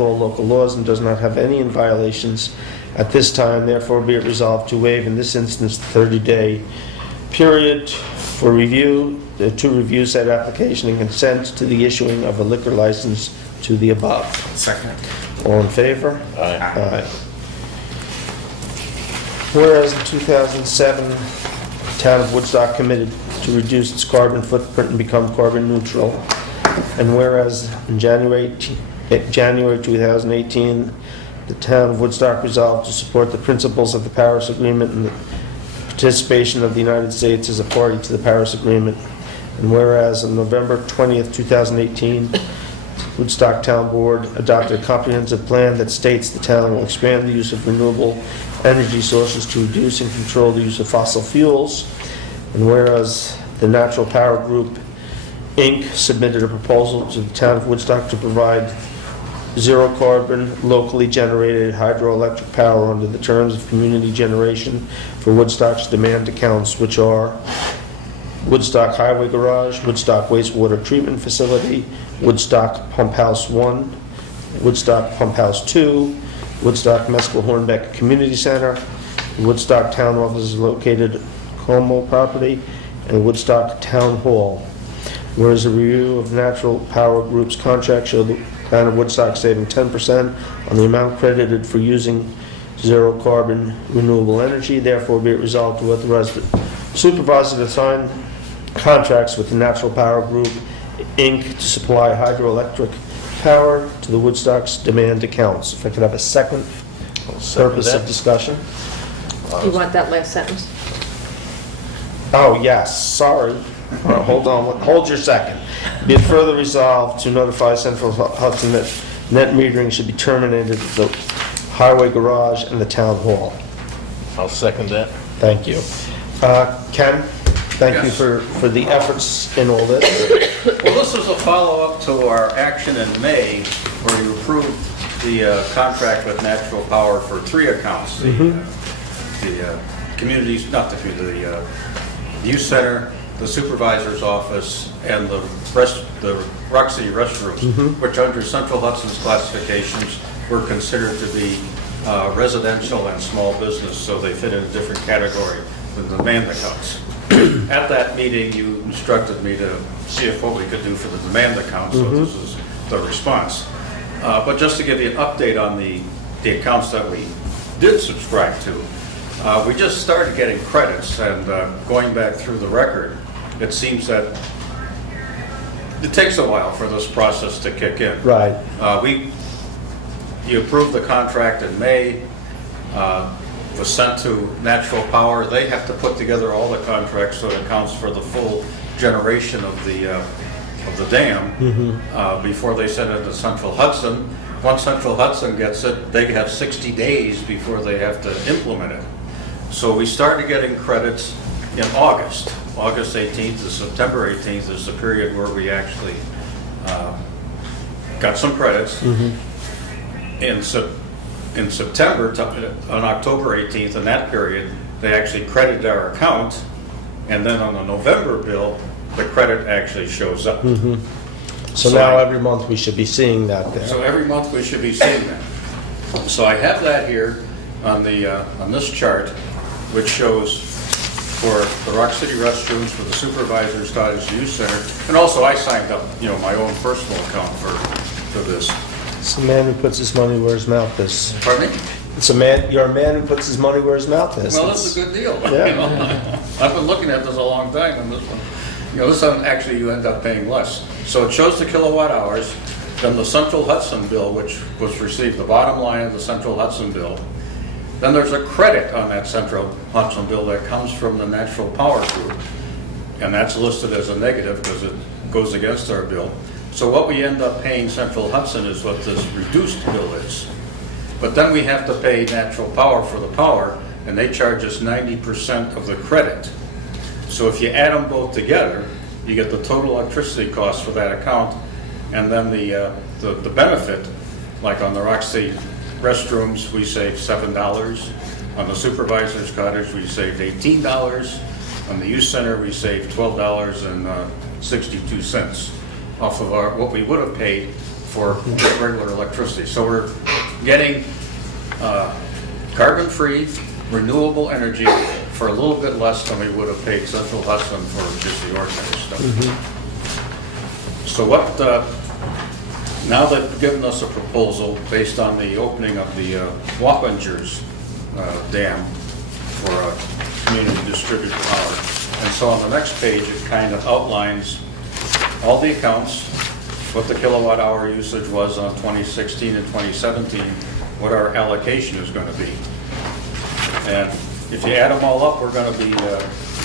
all local laws and does not have any in violations at this time. Therefore, be it resolved to waive in this instance the 30-day period for review, to review said application and consent to the issuing of a liquor license to the above. Second. All in favor? Aye. Aye. Whereas the 2007 Town of Woodstock committed to reduce its carbon footprint and become carbon neutral, and whereas in January 2018, the Town of Woodstock resolved to support the principles of the Paris Agreement and the participation of the United States as a party to the Paris Agreement, and whereas on November 20th, 2018, Woodstock Town Board adopted a comprehensive plan that states the town will expand the use of renewable energy sources to reduce and control the use of fossil fuels. And whereas the Natural Power Group, Inc. submitted a proposal to the town of Woodstock to provide zero carbon, locally generated hydroelectric power under the terms of community generation for Woodstock's demand accounts, which are Woodstock Highway Garage, Woodstock Wastewater Treatment Facility, Woodstock Pump House 1, Woodstock Pump House 2, Woodstock Mescal Hornbeck Community Center, Woodstock Town Office is located Como property, and Woodstock Town Hall. Whereas a review of Natural Power Group's contract showed the town of Woodstock saving 10% on the amount credited for using zero carbon renewable energy, therefore be it resolved to authorize the supervisor to sign contracts with the Natural Power Group, Inc. to supply hydroelectric power to the Woodstock's demand accounts. If I could have a second purpose of discussion. You want that last sentence? Oh, yes, sorry. Hold on, hold your second. Be it further resolved to notify Central Hudson that net metering should be terminated at the Highway Garage and the Town Hall. I'll second that. Thank you. Ken, thank you Yes. for the efforts in all this. Well, this is a follow-up to our action in May where you approved the contract with Natural Power for 3 accounts. The communities, not the community, the youth center, the supervisor's office, and the Rock City restrooms, which under Central Hudson's classifications were considered to be residential and small business, so they fit in a different category than the demand accounts. At that meeting, you instructed me to see if what we could do for the demand account, so this is the response. But just to give you an update on the accounts that we did subscribe to, we just started getting credits, and going back through the record, it seems that it takes a while for this process to kick in. Right. You approved the contract in May, was sent to Natural Power. They have to put together all the contracts so it accounts for the full generation of the dam before they send it to Central Hudson. Once Central Hudson gets it, they have 60 days before they have to implement it. So we started getting credits in August. August 18th to September 18th is the period where we actually got some credits. In September, on October 18th, in that period, they actually credited our account, and then on the November bill, the credit actually shows up. So now every month we should be seeing that there. So every month we should be seeing that. So I have that here on this chart, which shows for the Rock City restrooms, for the supervisor's cottage youth center, and also I signed up, my own personal account for this. It's a man who puts his money where his mouth is. Pardon me? You're a man who puts his money where his mouth is. Well, that's a good deal. Yeah. I've been looking at this a long time, and this one, this one actually you end up paying less. So it shows the kilowatt hours, then the Central Hudson bill, which was received, the bottom line of the Central Hudson bill. Then there's a credit on that Central Hudson bill that comes from the Natural Power Group, and that's listed as a negative because it goes against our bill. So what we end up paying Central Hudson is what this reduced bill is. But then we have to pay Natural Power for the power, and they charge us 90% of the credit. So if you add them both together, you get the total electricity cost for that account, and then the benefit, like on the Rock City restrooms, we saved $7. On the supervisor's cottage, we saved $18. On the youth center, we saved $12.62 off of what we would have paid for regular electricity. So we're getting carbon-free, renewable energy for a little bit less than we would have paid Central Hudson for just the ordinary stuff. So what, now they've given us a proposal based on the opening of the Wappingers Dam for a community distributed power. And so on the next page, it kind of outlines all the accounts, what the kilowatt hour usage was on 2016 and 2017, what our allocation is going to be. And if you add them all up, we're going to be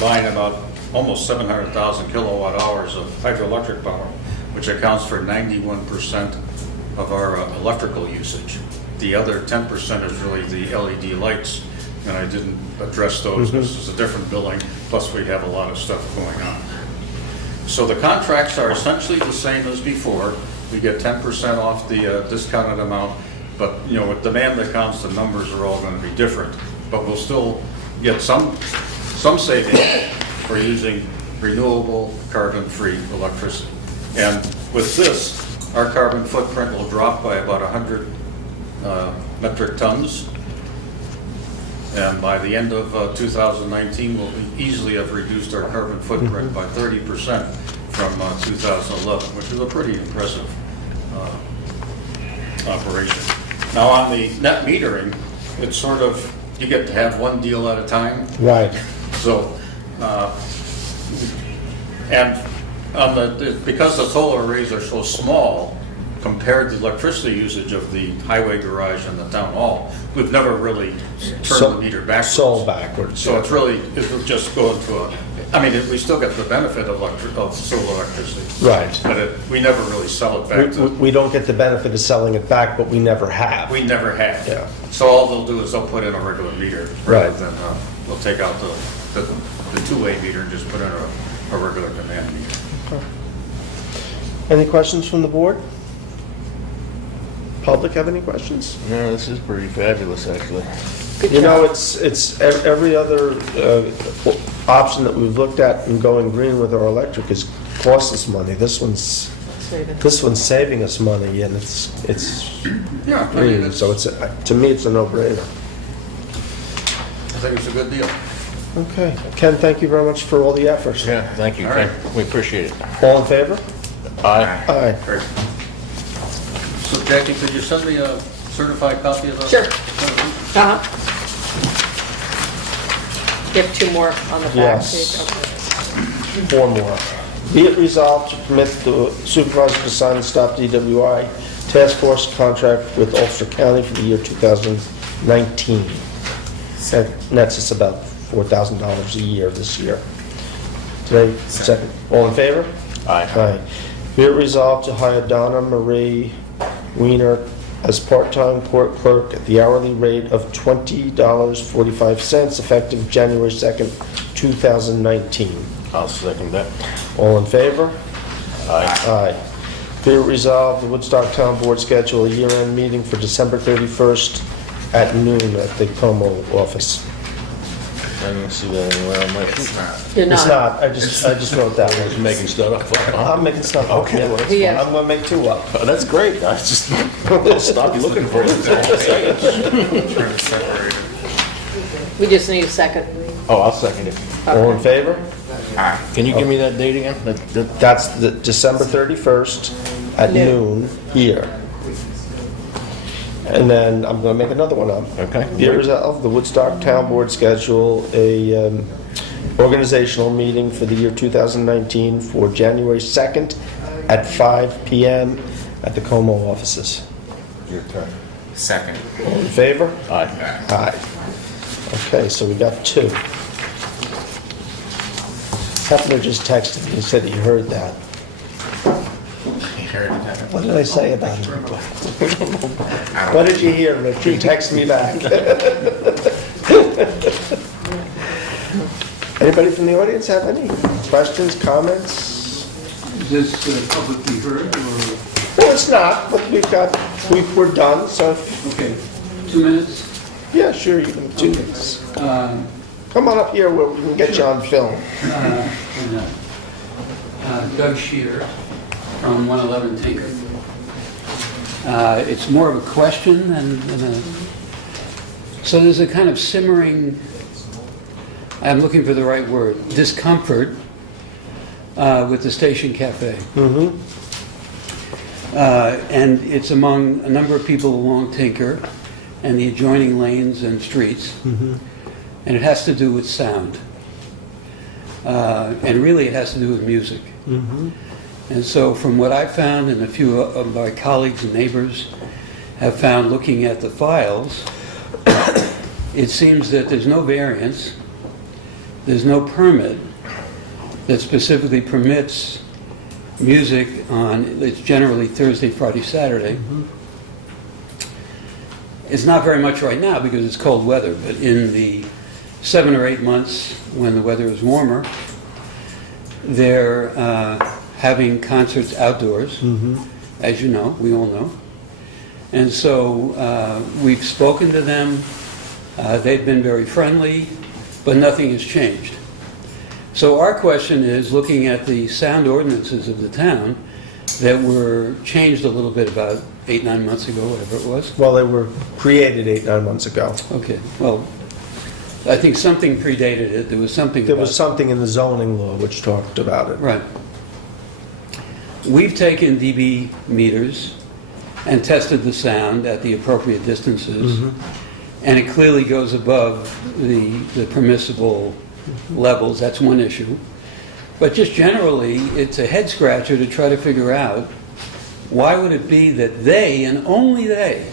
buying about almost 700,000 kilowatt hours of hydroelectric power, which accounts for 91% of our electrical usage. The other 10% is really the LED lights, and I didn't address those. This is a different billing, plus we have a lot of stuff going on. So the contracts are essentially the same as before. We get 10% off the discounted amount, but you know, with demand accounts, the numbers are all going to be different. But we'll still get some savings for using renewable, carbon-free electricity. And with this, our carbon footprint will drop by about 100 metric tons. And by the end of 2019, we'll easily have reduced our carbon footprint by 30% from 2011, which is a pretty impressive operation. Now on the net metering, it's sort of, you get to have one deal at a time. Right. So, and on because the solar arrays are so small compared to the electricity usage of the highway garage and the town hall, we've never really turned the meter backwards. Sold backwards. So it's really, it'll just go into a, I mean, we still get the benefit of solar electricity. Right. But we never really sell it back to. We don't get the benefit of selling it back, but we never have. We never have. Yeah. So all they'll do is they'll put in a regular meter. Right. Rather than, they'll take out the two-way meter and just put in a regular demand meter. Any questions from the board? Public have any questions? No, this is pretty fabulous, actually. You know, it's every other option that we've looked at in going green with our electric has cost us money. This one's saving us money, and it's Yeah, I mean, green, so it's to me it's a no-brainer. I think it's a good deal. Okay, Ken, thank you very much for all the effort. Yeah, thank you, All Ken. right. We appreciate it. All in favor? Aye. Aye. Great. So Jackie, could you send me a certified copy of that? Sure. You have two more on the back Yes. page? Okay. 4 more. Be it resolved to permit the supervisor to sign the Stop DWI Task Force contract with Ulster County for the year 2019. That nets us about $4,000 a year this year. Today, second. All in favor? Aye. Aye. Be it resolved to hire Donna Marie Weiner as part-time court clerk at the hourly rate of $20.45 effective January 2nd, 2019. I'll second that. All in favor? Aye. Aye. Be it resolved, the Woodstock Town Board schedule a year-end meeting for December 31st at noon at the Como office. I didn't see that anywhere on my sheet. You're It's not. not, I just wrote that Just one. making stuff up. I'm making stuff up. Okay, well, that's Yeah. I'm gonna make 2 up. Oh, that's great. I just stopped looking for it. We just need a second. Oh, I'll second it. All in favor? Can you give me that date again? That's the December 31st at noon here. And then I'm going to make another one up. Okay. Be it resolved, the Woodstock Town Board schedule a organizational meeting for the year 2019 for January 2nd at 5 p.m. at the Como offices. Your turn. Second. All in favor? Aye. Aye. Okay, so we got 2. Hefner just texted me and said he heard that. What did I say about him? What did you hear, Rich? You text me back. Anybody from the audience have any questions, comments? Is this publicly heard, or, No, it's not, but we're done, so, okay, 2 minutes? yeah, sure, you can do this. Uh, Come on up here where we can get you on film. Doug Shear from 111 Tinker. It's more of a question than a... So there's a kind of simmering, I'm looking for the right word, discomfort with the Station Cafe. And it's among a number of people along Tinker and the adjoining lanes and streets. And it has to do with sound. And really it has to do with music. And so from what I've found, and a few of my colleagues and neighbors have found looking at the files, it seems that there's no variance, there's no permit that specifically permits music on, it's generally Thursday, Friday, Saturday. It's not very much right now because it's cold weather, but in the 7 or 8 months when the weather is warmer, they're having concerts outdoors, as you know, we all know. And so we've spoken to them. They've been very friendly, but nothing has changed. So our question is, looking at the sound ordinances of the town that were changed a little bit about 8, 9 months ago, whatever it was. Well, they were created 8, 9 months ago. Okay, well, I think something predated it. There was something There about was something in the zoning law which talked about it. Right. We've taken dB meters and tested the sound at the appropriate distances, and it clearly goes above the permissible levels. That's one issue. But just generally, it's a head scratcher to try to figure out why would it be that they, and only they,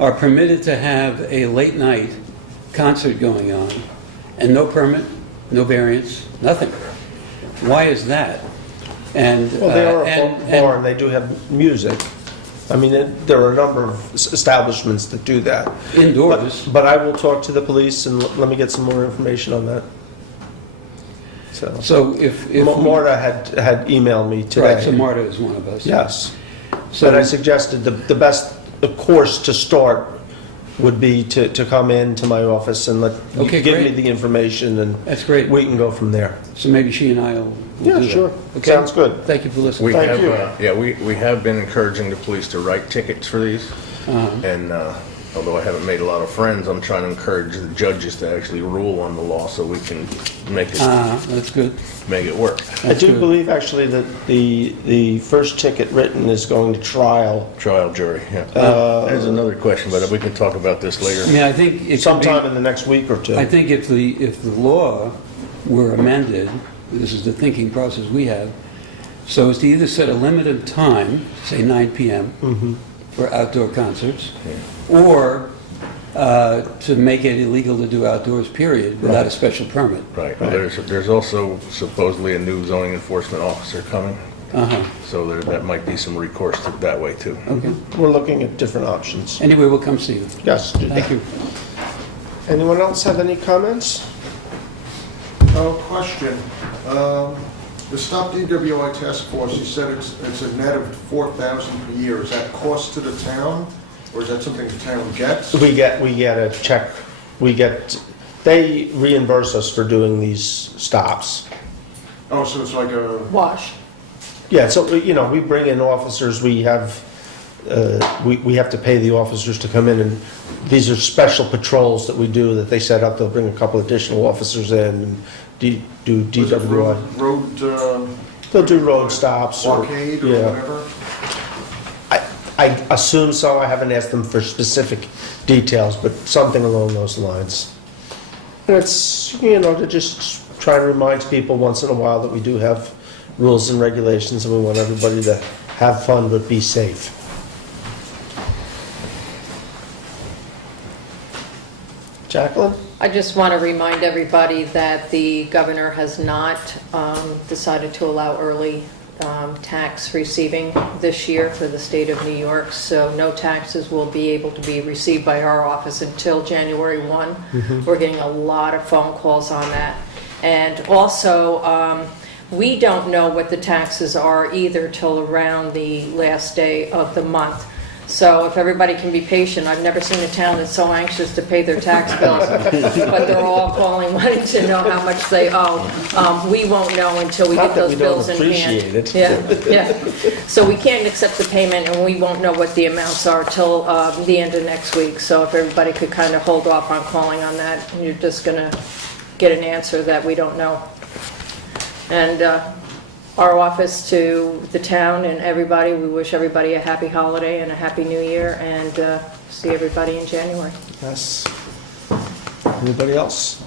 are permitted to have a late night concert going on and no permit, no variance, nothing. Why is that? And Well, they are a bar and they do have music. I mean, there are a number of establishments that do that. Indoors. But I will talk to the police and let me get some more information on that. So if Marta had emailed me today. Right, so Marta is one of us. Yes. So But I suggested the best course to start would be to come into my office and Okay, give me great. the information and That's great. we can go from there. So maybe she and I will do that. Sure. Okay. Sounds good. Thank you for listening. We Thank have, you. we have been encouraging the police to write tickets for these. And although I haven't made a lot of friends, I'm trying to encourage the judges to actually rule on the law so we can make That's good. it work. I That's do good. believe actually that the first ticket written is going to trial Trial jury, yeah. There's another question, but we can talk about this I later. mean, I think it could be- sometime in the next week or two. I think if the law were amended, this is the thinking process we have, so as to either set a limit of time, say 9 p.m. For outdoor concerts, or to make it illegal to do outdoors, period, without a special permit. Right. There's also supposedly a new zoning enforcement officer coming, so that might be some recourse to that way too. Okay. We're looking at different options. Anyway, we'll come see you. Yes. Thank you. Anyone else have any comments? Oh, question. The Stop DWI Task Force, you said it's a net of $4,000 per year. Is that cost to the town, or is that something the town gets? We get a check. They reimburse us for doing these stops. Oh, so it's like a, Wash. Yeah, so, we bring in officers, we have to pay the officers to come in, and these are special patrols that we do that they set up. They'll bring a couple additional officers in and do was it DWI. road They'll do road stops. blockade or yeah. whatever? I assume so. I haven't asked them for specific details, but something along those lines. And it's, to just try to remind people once in a while that we do have rules and regulations and we want everybody to have fun but be safe. Jacqueline? I just want to remind everybody that the governor has not decided to allow early tax receiving this year for the state of New York, so no taxes will be able to be received by our office until January 1. We're getting a lot of phone calls on that. And also, we don't know what the taxes are either till around the last day of the month. So if everybody can be patient, I've never seen a town that's so anxious to pay their tax bills, but they're all calling wanting to know how much they owe. We won't know until we Not get that those we don't bills in hand. appreciate it. Yeah, yeah. So we can't accept the payment, and we won't know what the amounts are till the end of next week. So if everybody could kind of hold off on calling on that, you're just gonna get an answer that we don't know. And our office to the town and everybody, we wish everybody a happy holiday and a happy new year, and see everybody in January. Yes. Anybody else?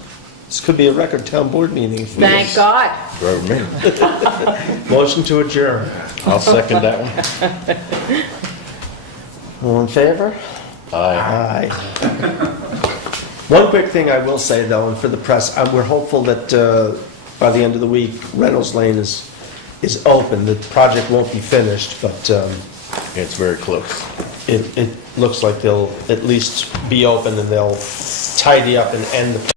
This could be a record town board meeting. if we- Thank God. For me. Motion to adjourn. I'll second that one. All in favor? Aye. Aye. One quick thing I will say, though, and for the press, we're hopeful that by the end of the week, Reynolds Lane is open. The project won't be finished, but It's very close. it looks like they'll at least be open, and they'll tidy up and end the